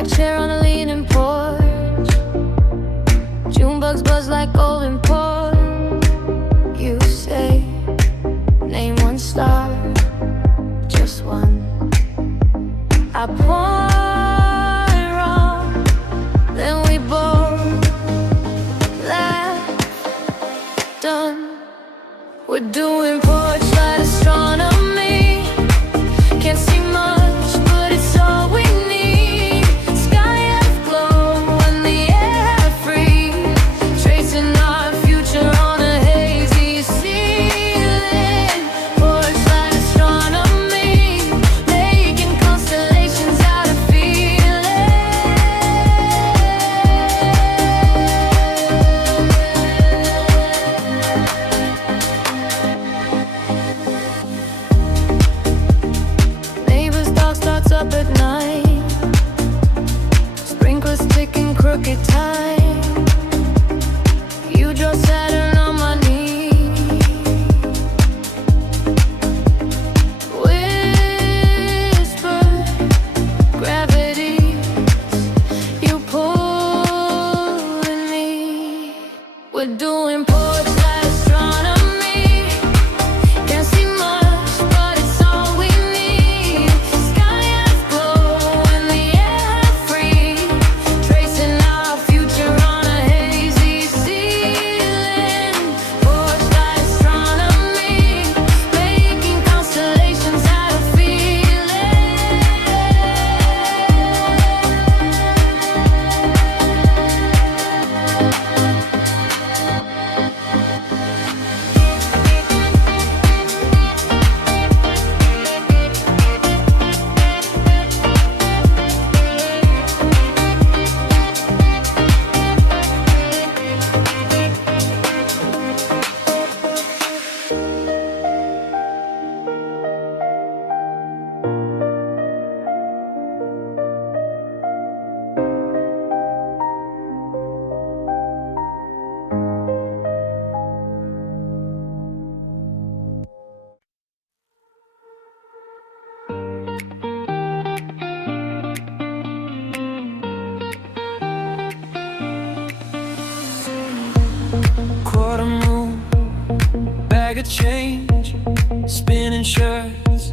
High chair on a leaning porch. June bugs buzz like golden port. You say, name one star, just one. I pour it wrong, then we both laugh. Done. We're doing porch light astronomy. Can't see much, but it's all we need. Sky half glow and the air half free. Tracing our future on a hazy ceiling. Porch light astronomy, making constellations out of feeling. Neighbor's dog starts up at night. Sprinklers ticking crooked time. You draw Saturn on my knee. Whisper gravity. You pulling me. We're doing porch light astronomy. Can't see much, but it's all we need. Sky half glow and the air half free. Tracing our future on a hazy ceiling. Porch light astronomy, making constellations out of feeling. Quarter moon, bag of change, spinning shirts,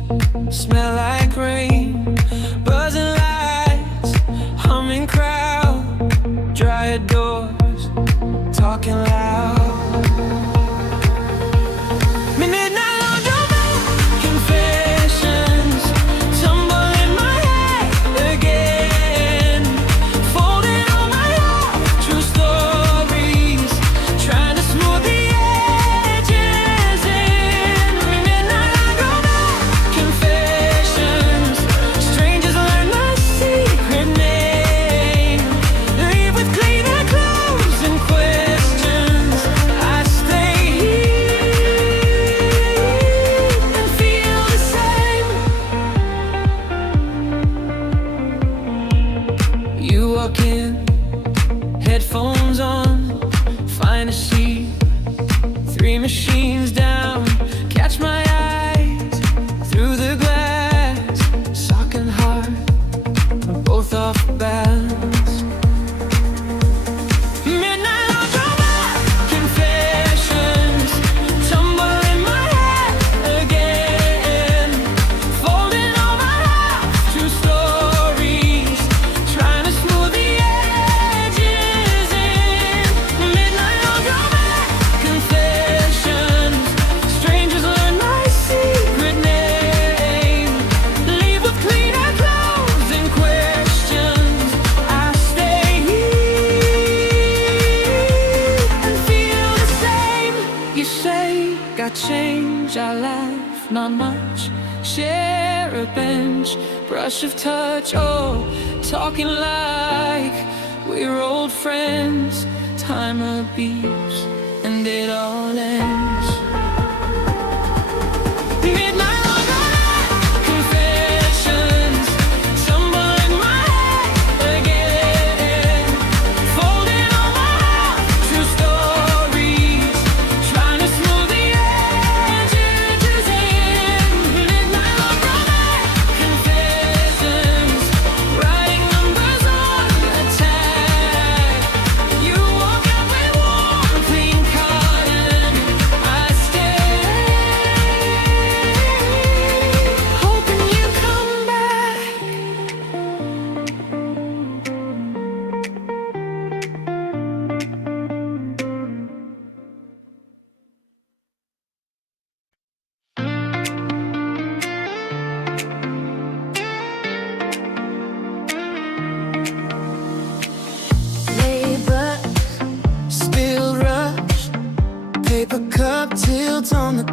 smell like rain, buzzing lights, humming crowd, dryer doors, talking loud. Midnight laundromat, confessions, tumble in my head again, folding all my heart, true stories, trying to smooth the edges in. Midnight laundromat, confessions, strangers learn my secret name, leave with cleaner clothes and questions. I stay here and feel the same. You walk in, headphones on, find a seat, 3 machines down, catch my eyes through the glass, sock and heart are both off balance. Midnight laundromat, confessions, tumble in my head again, folding all my heart, true stories, trying to smooth the edges in. Midnight laundromat, confessions, strangers learn my secret name, leave with cleaner clothes and questions. I stay here and feel the same. You say, got change, I laugh, not much, share a bench, brush of touch, oh, talking like we're old friends. Timer beeps and it all ends. Midnight laundromat, confessions, tumble in my head again, folding all my heart, true stories, trying to smooth the edges in. Midnight laundromat, confessions, writing numbers on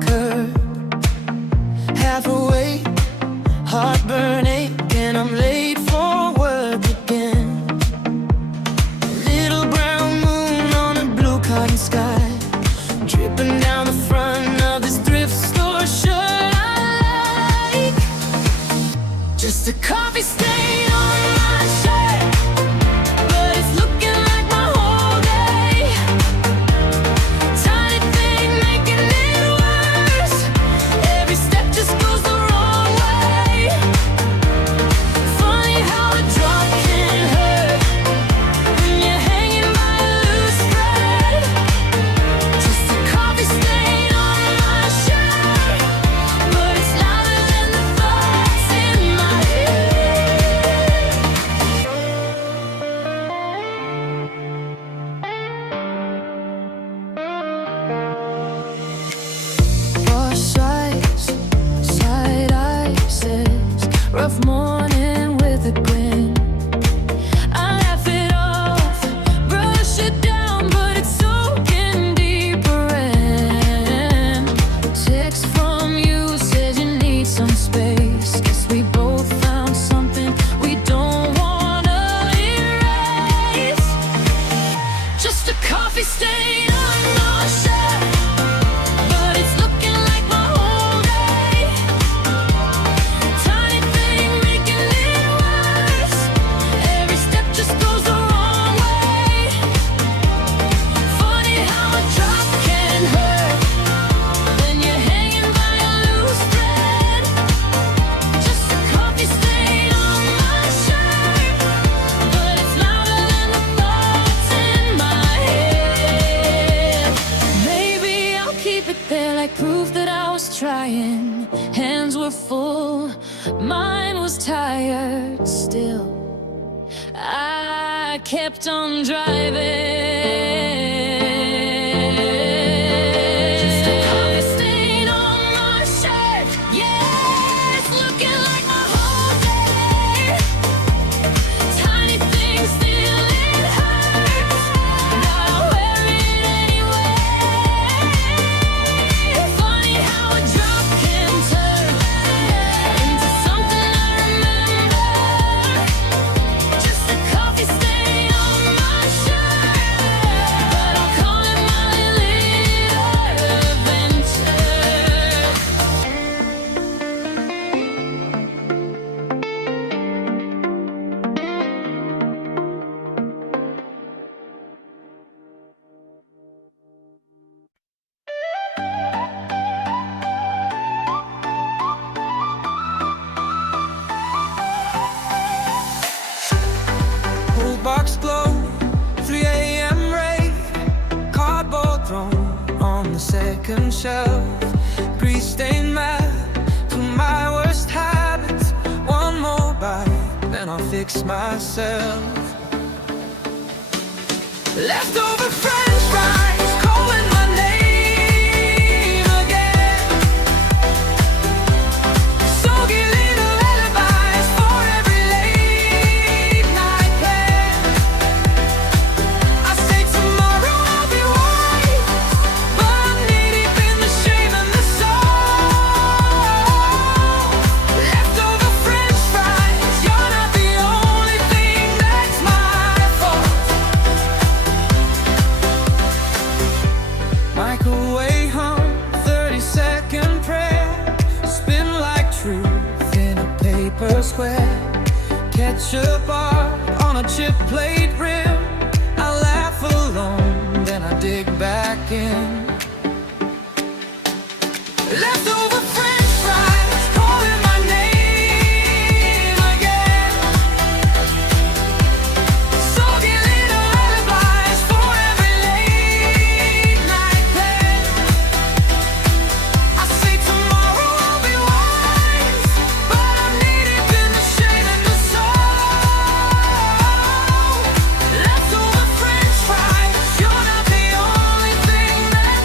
curb, half awake, heartburn ache, and I'm late for work again. Little brown moon on a blue cotton sky, dripping down the front of this thrift store shirt I like. Just a coffee stain on my shirt, but it's looking like my whole day. Tiny thing making it worse, every step just goes the wrong way. Funny how a drop can hurt when you're hanging by a loose thread. Just a coffee stain on my shirt, but it's louder than the thoughts in my head. Wash eyes, side ices, rough morning with a grin. I laugh it off, brush it down, but it's soaking deeper in. Text from you says you need some space. Guess we both found something we don't wanna erase. Just a coffee stain on my shirt, but it's looking like my whole day. Tiny thing making it worse, every step just goes the wrong way. Funny how a drop can hurt when you're hanging by a loose thread. Just a coffee stain on my shirt, but it's louder than the thoughts in my head. Maybe I'll keep it there like proof that I was trying. Hands were full, mine was tired still. I kept on driving. Just a coffee stain on my shirt, yeah, it's looking like my whole day. Tiny things still it hurts, but I'll wear it anyway. Funny how a drop can turn into something I remember. Just a coffee stain on my shirt, but I'll call it my little adventure. Old box glow, 3 a.m. rain, cardboard thrown on the second shelf, grease stained map to my worst habits. One more bite, then I'll fix myself. Leftover French fries, calling my name again. Soggy little alibis for every late night plan. I say tomorrow I'll be wise, but I'm knee deep in the shame and the soul. Leftover French fries, you're not the only thing that's my fault. Microwave hum, 30-second prayer, spin like truth in a paper square. Ketchup art on a chip plate rim, I laugh alone, then I dig back in. Leftover French fries, calling my name again. Soggy little alibis for every late night plan. I say tomorrow I'll be wise, but I'm knee deep in the shame and the soul. Leftover French fries, you're not the only thing that's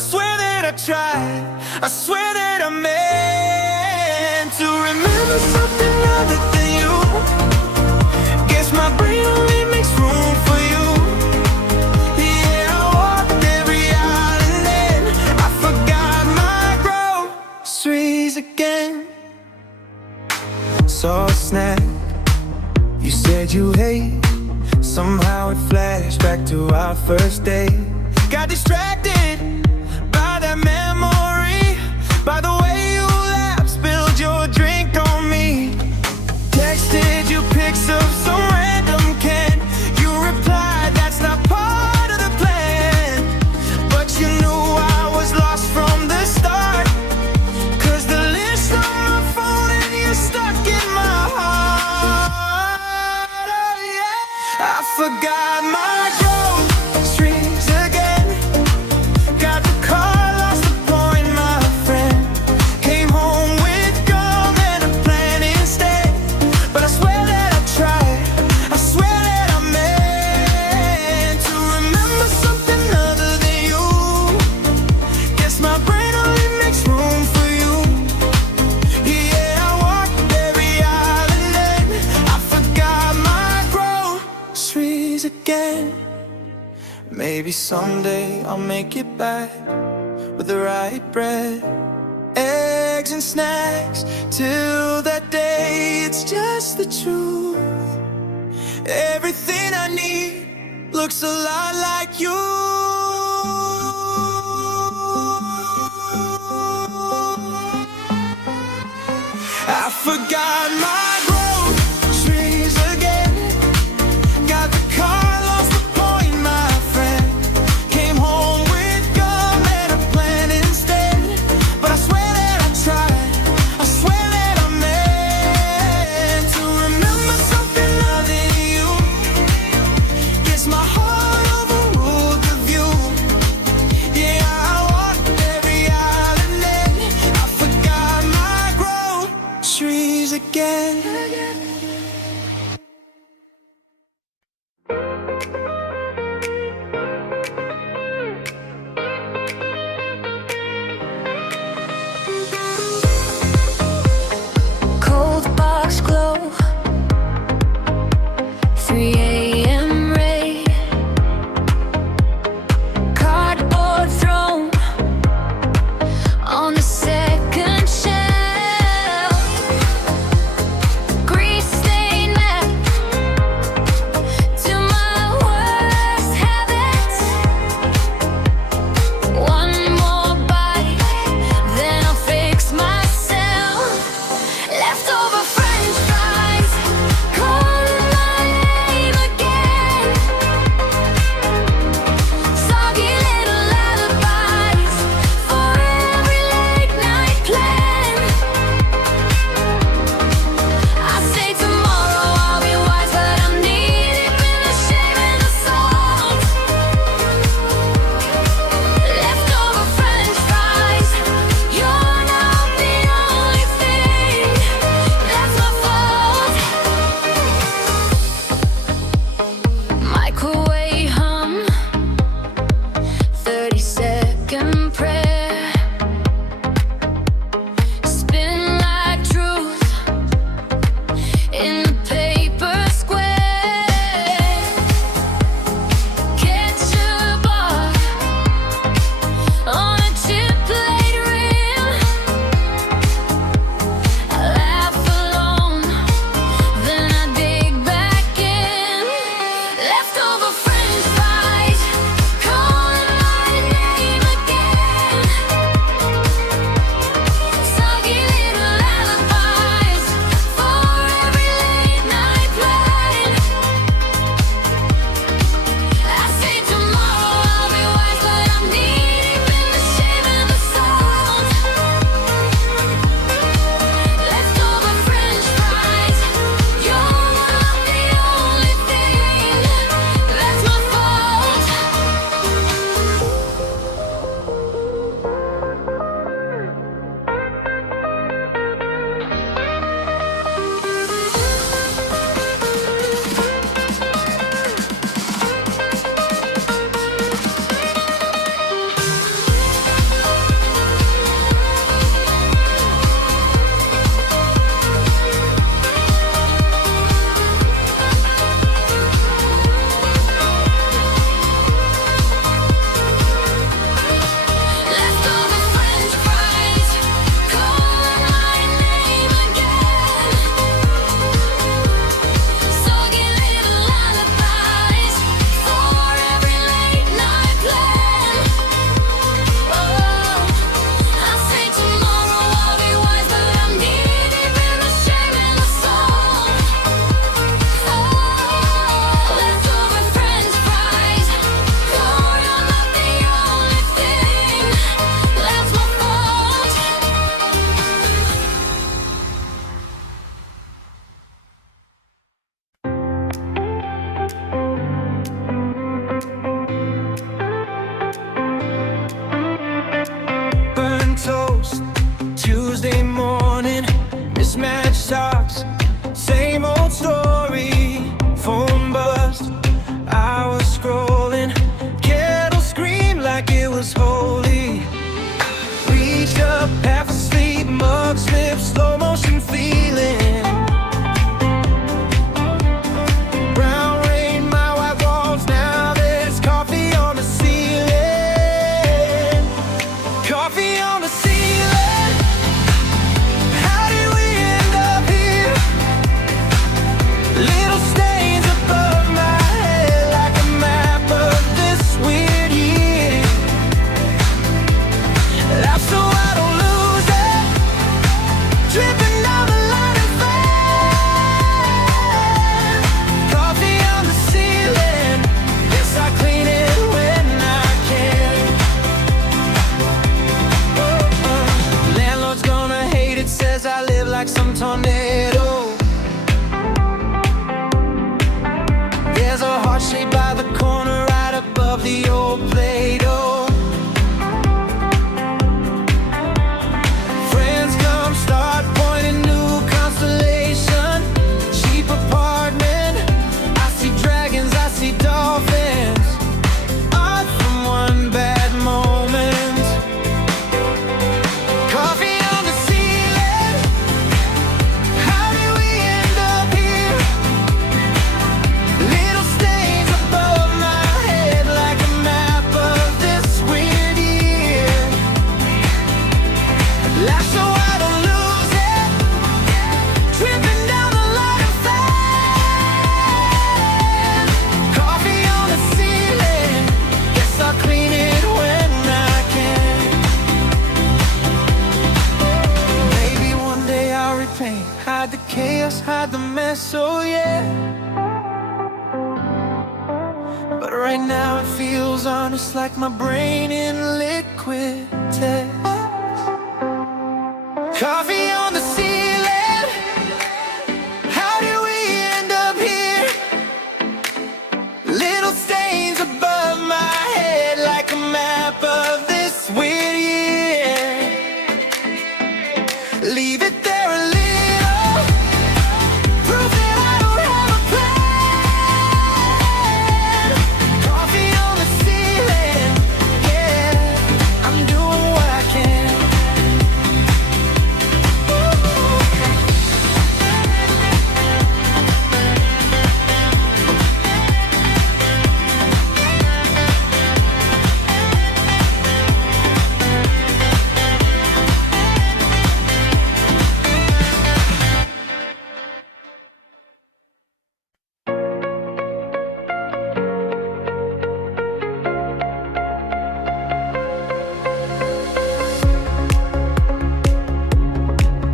I swear that I tried, I swear that I meant to remember something other than you. Guess my brain only makes room for you. Yeah, I walked every aisle and then I forgot my groceries again. Saw a snack you said you hate. Somehow it flashed back to our first date. Got distracted by that memory, by the way you laughed, spilled your drink on me. Texted you pics of some random can. You replied, that's not part of the plan. But you knew I was lost from the start, 'cause the list on my phone and you're stuck in my heart. Oh yeah, I forgot my groceries again. Got the car, lost the point, my friend. Came home with gum and a plan instead. But I swear that I tried, I swear that I meant to remember something other than you. Guess my brain only makes room for you. Yeah, I walked every aisle and then I forgot my groceries again. Maybe someday I'll make it back with the right bread, eggs and snacks. Till that day, it's just the truth. Everything I need looks a lot like you. I forgot my groceries again. Got the car, lost the point, my friend. Came home with gum and a plan instead. But I swear that I tried, I swear that I meant to remember something other than you. Guess my heart overruled the past, hide the mess, oh yeah. But right now it feels honest, like my brain in liquid test. Coffee on the ceiling, how did we end up here? Little stains above my head, like a map of this weird year. Leave it there a little, prove that I don't have a plan. Coffee on the ceiling, yeah, I'm doing what I can.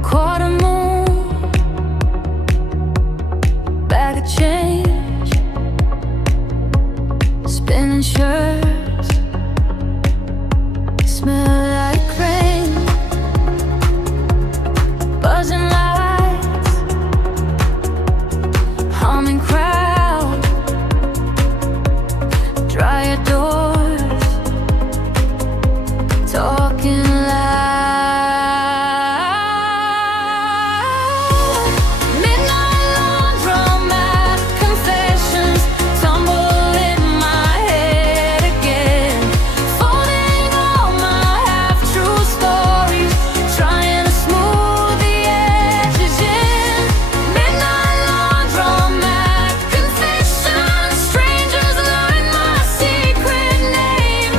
Quarter moon, bag of change, spinning shirts, smell like rain, buzzing lights, humming crowd, dry your doors, talking loud. Midnight laundromat confessions tumble in my head again, folding all my half-true stories, trying to smooth the edges in. Midnight laundromat confessions, strangers learn my secret name,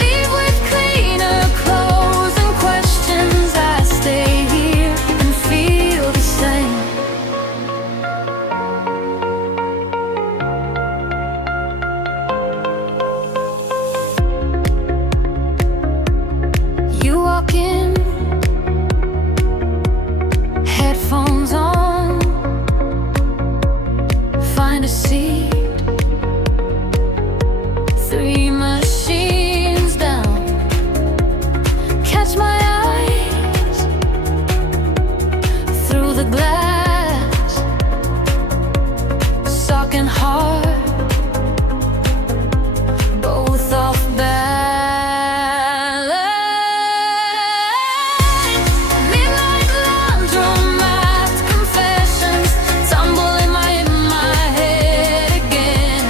leave with cleaner clothes and questions. I stay here and feel the same. You walk in, headphones on, find a seat, 3 machines down, catch my eyes through the glass, sucking hard, both off balance. Midnight laundromat confessions tumble in my head again,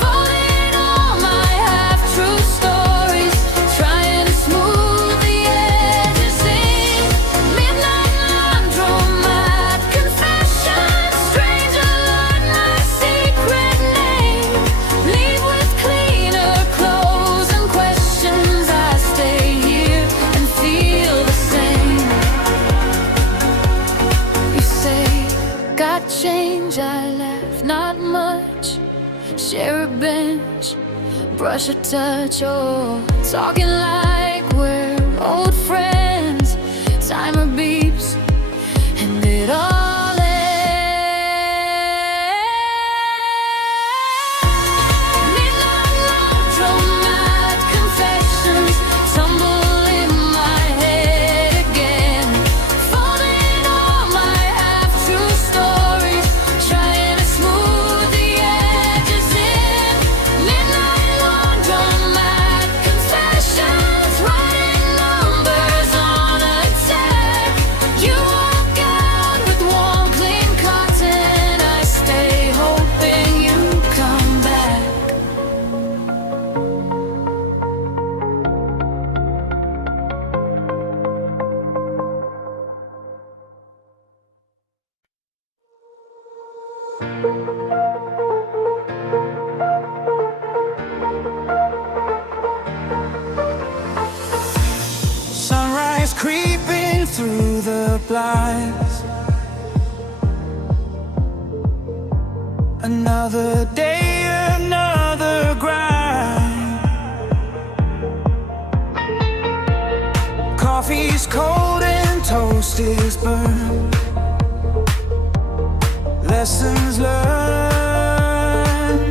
folding all my half-true stories, trying to smooth the edges in. Midnight laundromat confessions, stranger learn my secret name, leave with cleaner clothes and questions. I stay here and feel the same. You say, got change, I laugh, not much, share a bench, brush a touch, oh, talking like we're old friends. Timer beeps and it all ends. Midnight laundromat confessions tumble in my head again, folding all my half-true stories, trying to smooth the edges in. Midnight laundromat confessions, writing numbers on a tag. You walk out with warm, clean cotton. I stay hoping you come back. Sunrise creeping through the blinds. Another day, another grind. Coffee's cold and toast is burned. lessons learned,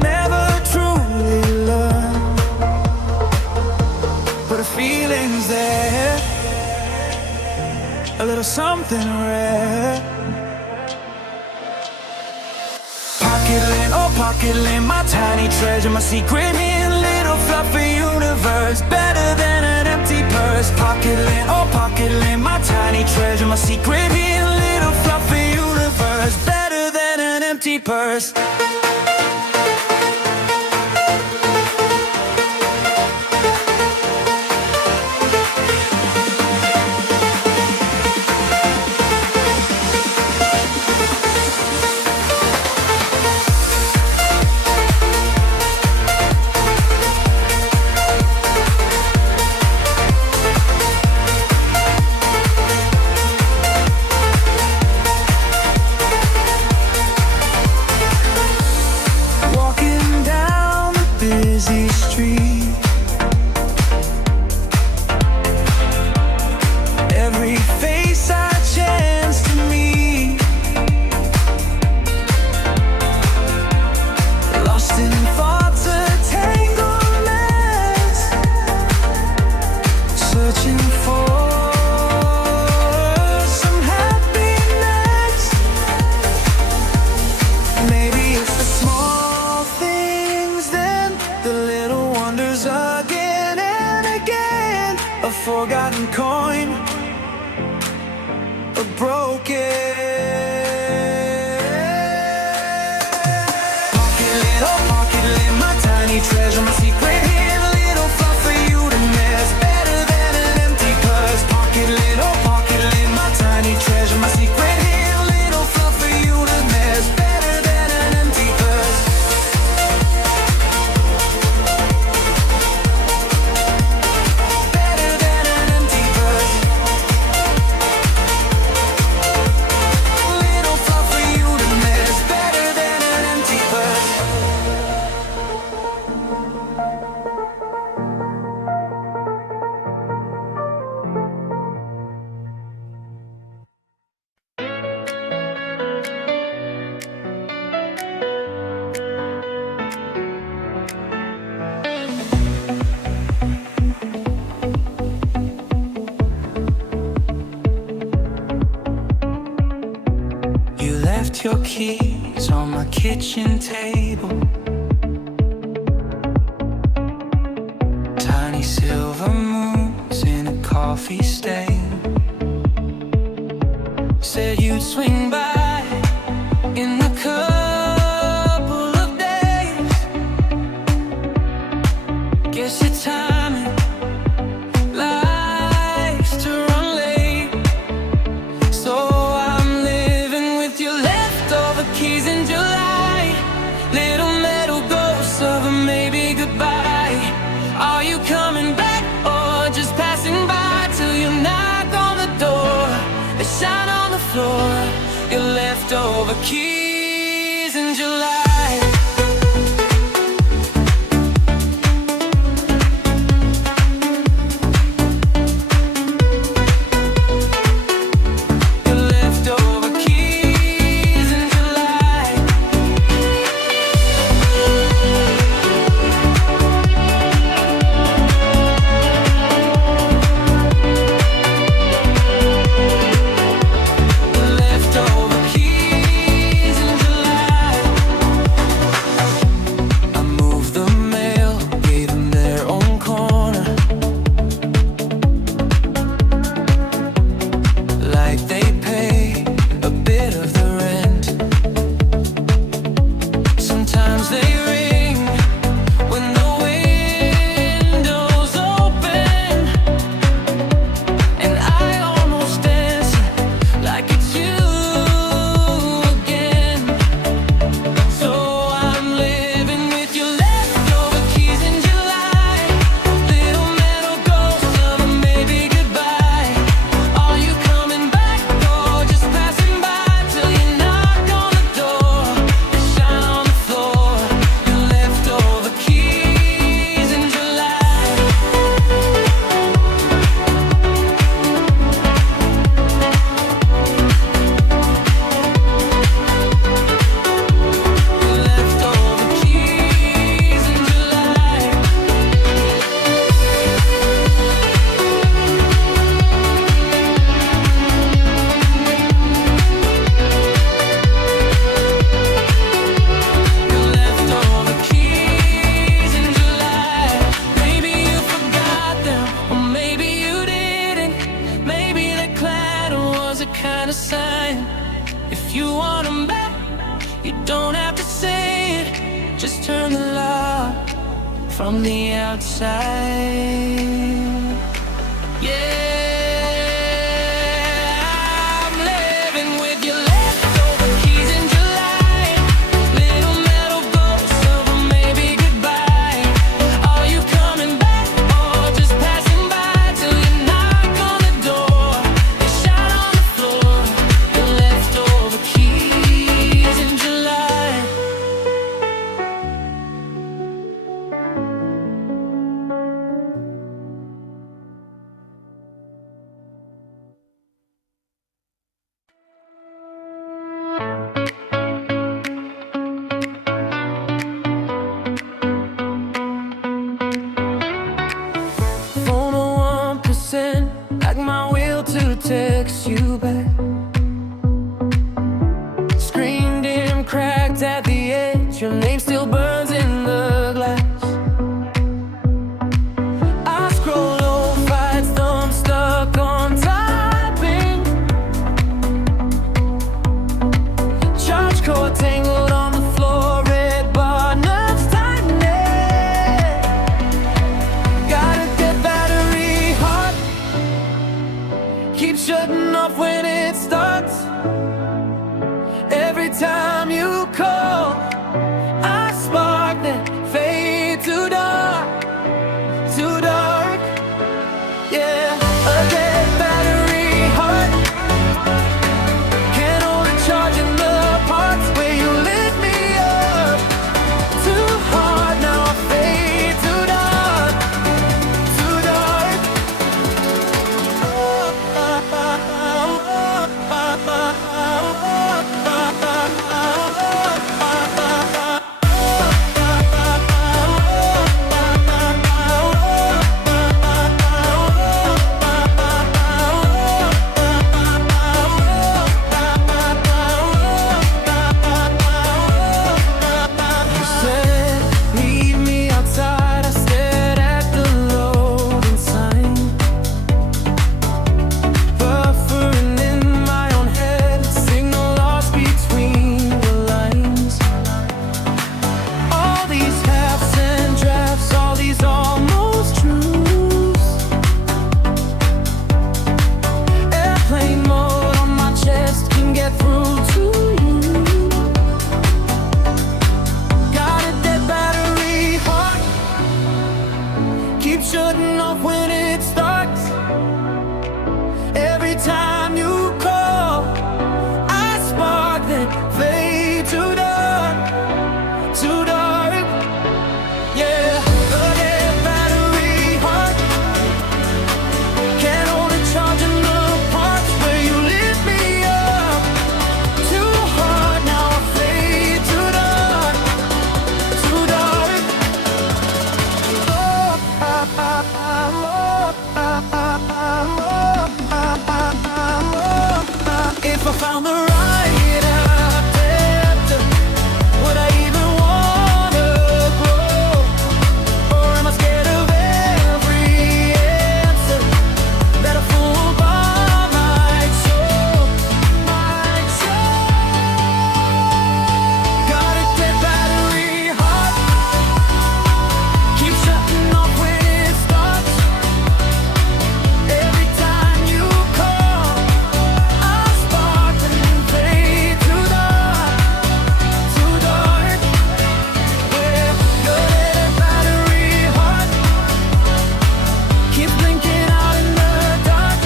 never truly learned, but a feeling's there, a little something rare. Pocket lint, oh pocket lint, my tiny treasure, my secret in little fluffy universe, better than an empty purse. Pocket lint, oh pocket lint, my tiny treasure, my secret in little fluffy universe, better than an empty purse. Forgotten coin, a broken pocket lint, oh pocket lint, my tiny treasure, my secret here, little fluff for you to miss, better than an empty purse. Pocket lint, oh pocket lint, my tiny treasure, my secret here, little fluff for you to miss, better than an empty purse. Your keys on my kitchen table, tiny silver moons in a coffee stain. Said you'd swing by in a couple of days. Guess your timing likes to run late, so I'm living with your keys in July, little metal ghosts of a maybe goodbye. Are you coming back or just passing by till you knock on the door? They shine on the floor, your leftover keys in July. Leftover keys You don't have to say it, just turn the lock from the outside. Yeah. Text you back. Screen dim, cracked at the edge. Your name still burns in the glass. I scroll low, fights, thumb stuck on typing. Charge cord tangled on the floor, red bar nuts tightening. Gotta get battery hot. Keep shutting off when it starts. Every time you call, I spark then fade to dark, too dark. Yeah, a dead battery heart can't hold a charge in the parts where you lit me up. Too hard, now I fade too dark, too dark. You said, meet me outside. I stared at the loading sign, buffering in my own head, signal lost between the lines. All these halves and drafts, all these almost truths. Airplane mode on my chest can get through to you. Got a dead battery heart, keep shutting off when it starts. Every time you call, I spark then fade too dark, too dark. Yeah, a dead battery heart can't hold a charge in the parts where you lit me up. Too hard, now I fade too dark, too dark. If I found the right adapter, would I even wanna grow? Or am I scared of every answer that a fool bar might show? Got a dead battery heart, keep shutting off when it starts. Every time you call, I spark and fade too dark, too dark. Well, your dead battery heart keeps blinking out in the dark.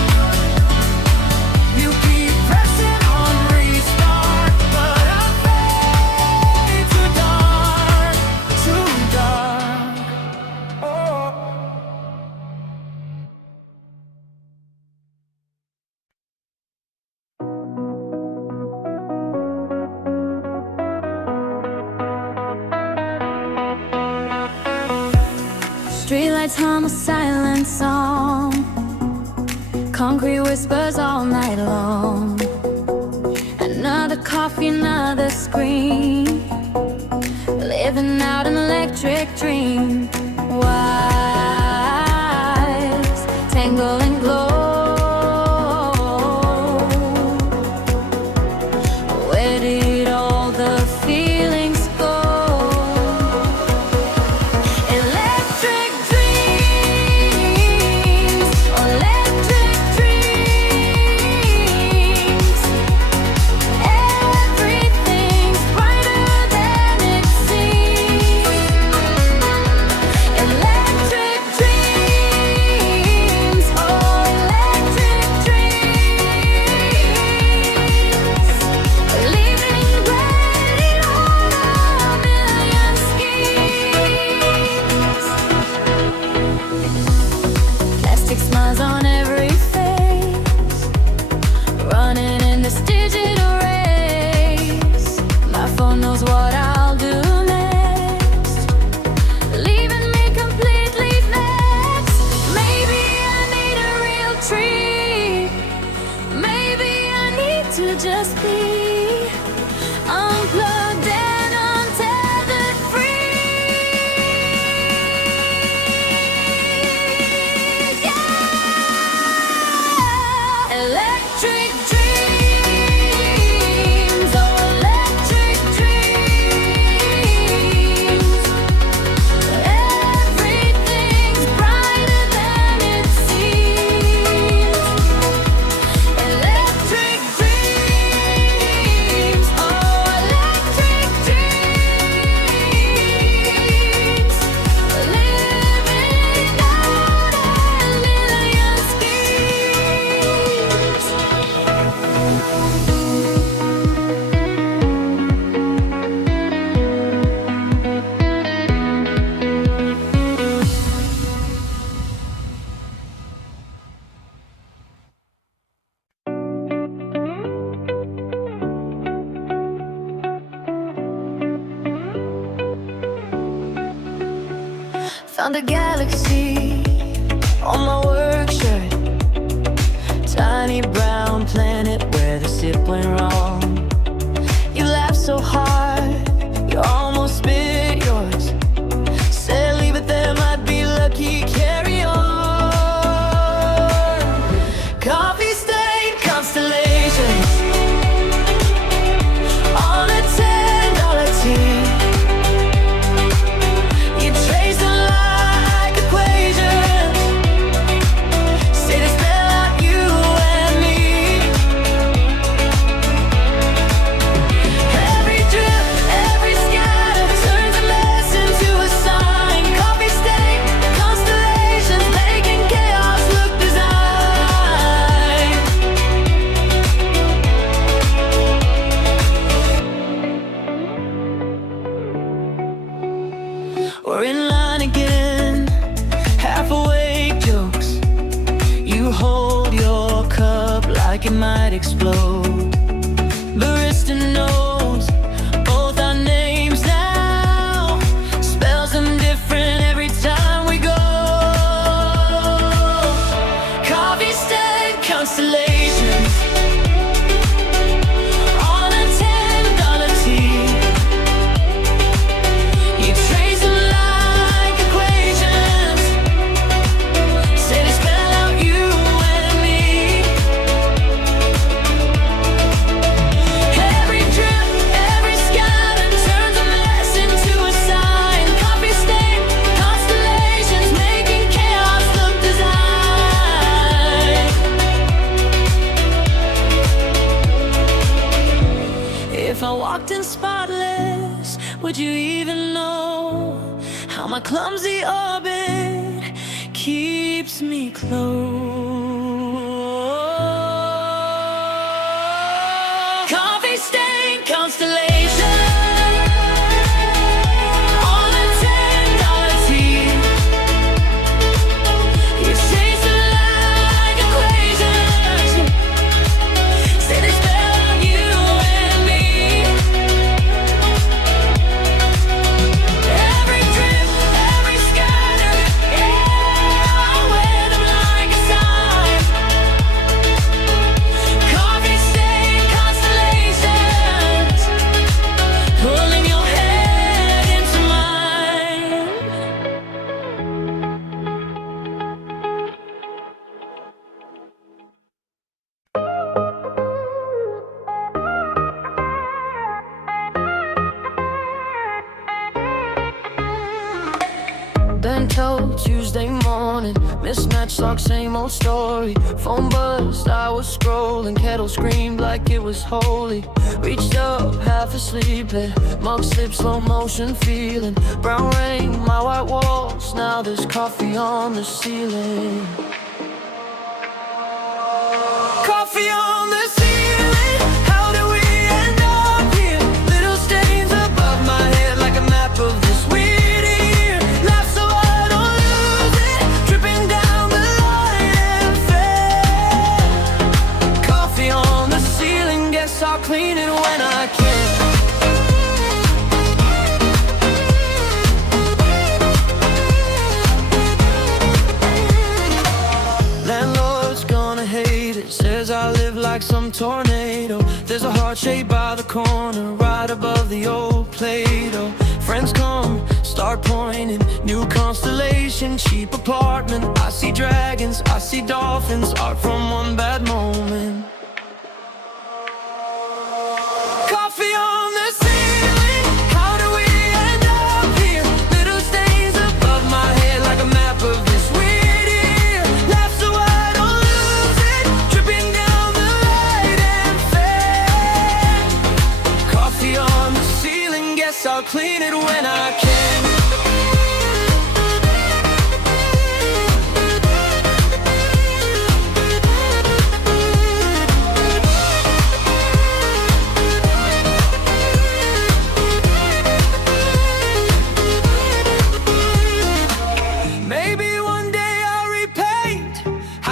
You keep pressing on restart, but I fade too dark, too dark. Oh. Streetlights hum a silent song. Concrete whispers all night long. Another coffee, another screen. Living out an electric dream. Wires tangle and glow. Where did all the fear Plastic smiles on every face, running in this digital race. My phone knows what I'll do next, leaving me completely vexed. Maybe I need a real treat. Maybe I need to just be unplugged and untethered free. Yeah! Electric dreams, oh electric dreams. Everything's brighter than it seems. Electric dreams, oh electric dreams. Living out a million schemes. Found a galaxy on my work shirt. Tiny brown planet where the sip went wrong. You laughed so hard, you almost spit yours. Said leave it there, might be lucky, carry on. Coffee stain constellations on a $10 tea. You trace them like equations, say they spell out you and me. Every drip, every scatter turns a lesson to a sign. Coffee stain constellations making chaos look designed. We're in line again, half awake jokes. You hold your cup like it might explode. Barista knows both our names now, spells them different every time we go. Coffee stain constellations on a $10 tea. You trace them like equations, say they spell out you and me. Every drip, every scatter turns a mess into a sign. Coffee stain constellations making chaos look designed. If I walked in spotless, would you even know how my clumsy orbit keeps me close? Coffee stain constellation on a $10 tea. You chase them like equations, say they spell out you and me. Every drip, every scatter, yeah, I wear them like a sign. Coffee stain constellations, pulling your head into mine. Bento Tuesday morning, mismatched socks, same old story. Phone buzzed, I was scrolling, kettle screamed like it was holy. Reached up, half asleep, let mug slip, slow motion feeling. Brown rain, my white walls, now there's coffee on the ceiling. Coffee on the ceiling, how do we end up here? Little stains above my head like a map of this weird year. Laugh so I don't lose it, dripping down the line. some tornado. There's a heart shaped by the corner, right above the old Play-Doh. Friends come, start pointing, new constellation, cheap apartment. I see dragons, I see dolphins, art from one bad moment. Coffee on the ceiling, how do we end up here? Little stains above my head like a map of this weird year. Laugh so I don't lose it, dripping down the right and fair. Coffee on the ceiling, guess I'll clean it when I can.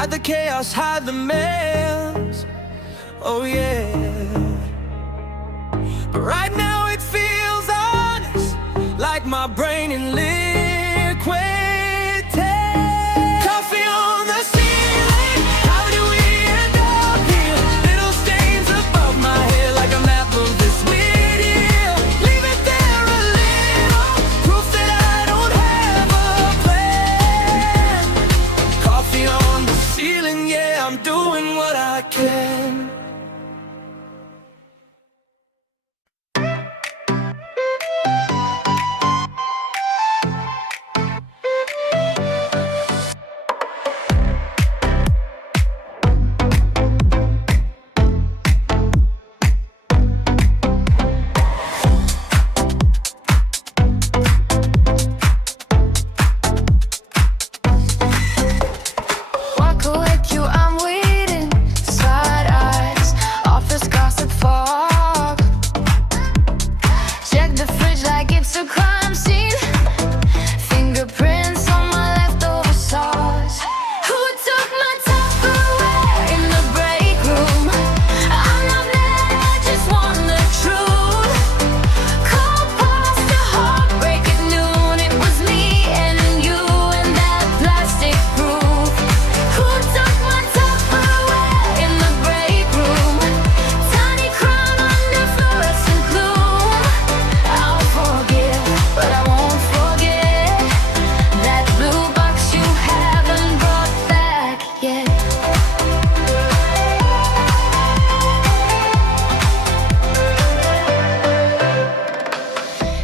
The chaos, hide the mess. Oh yeah. But right now it feels honest, like my brain in liquid text. Coffee on the ceiling, how do we end up here? Little stains above my head like a map of this weird year. Leave it there a little, proof that I don't have a plan. Coffee on the ceiling, yeah, I'm doing what I can. Walk away, you, I'm waiting. Side eyes, office gossip fog. Check the fridge like it's a crime scene. Fingerprints on my leftover sauce. Who took my Tupperware in the break room? I'm not mad, I just want the truth. Cold pasta, heartbreak at noon. It was me and you and that plastic roof. Who took my Tupperware in the break room? Tiny crown under fluorescent gloom. I'll forgive, but I won't forget that blue box you haven't brought back yet.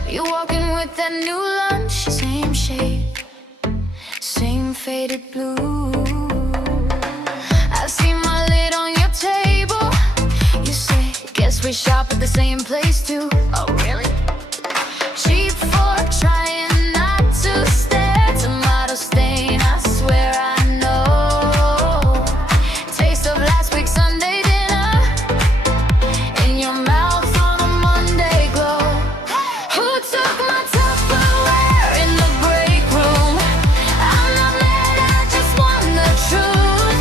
You're walking with that new lunch, same shade, same faded blue. I see my lid on your table. You say, guess we shop at the same place too. Oh, really? Cheap fork, trying not to stare. Tomato stain, I swear I know. Taste of last week's Sunday dinner in your mouth on a Monday glow. Who took my Tupperware in the break room? I'm not mad, I just want the truth.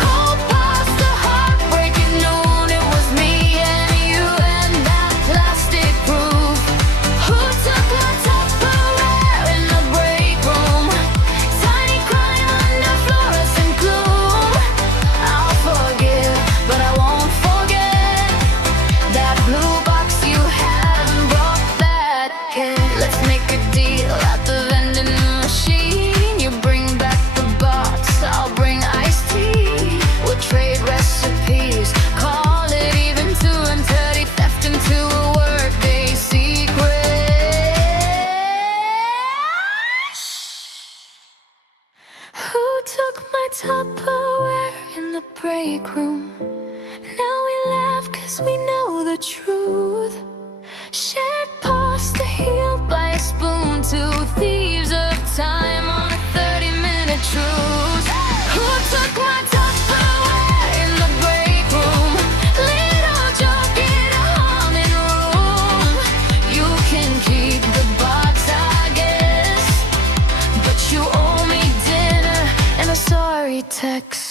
Cold pasta, heartbreak at noon. It was me and you and that plastic roof. Who took my Tupperware in the break room? Tiny crying under fluorescent gloom. I'll forgive, but I won't forget that blue box you haven't brought back yet. Let's make a deal at the vending machine. You bring back the box, I'll bring iced tea. We'll trade recipes, call it even two, and petty theft into a workday secret. Who took my Tupperware in the break room? Now we laugh cause we know the truth. Shared pasta healed by a spoon. Two thieves of time on a 30-minute truce. Who took my Tupperware in the break room? Little joke in a haunted room. You can keep the box, I guess, but you owe me dinner and a sorry text.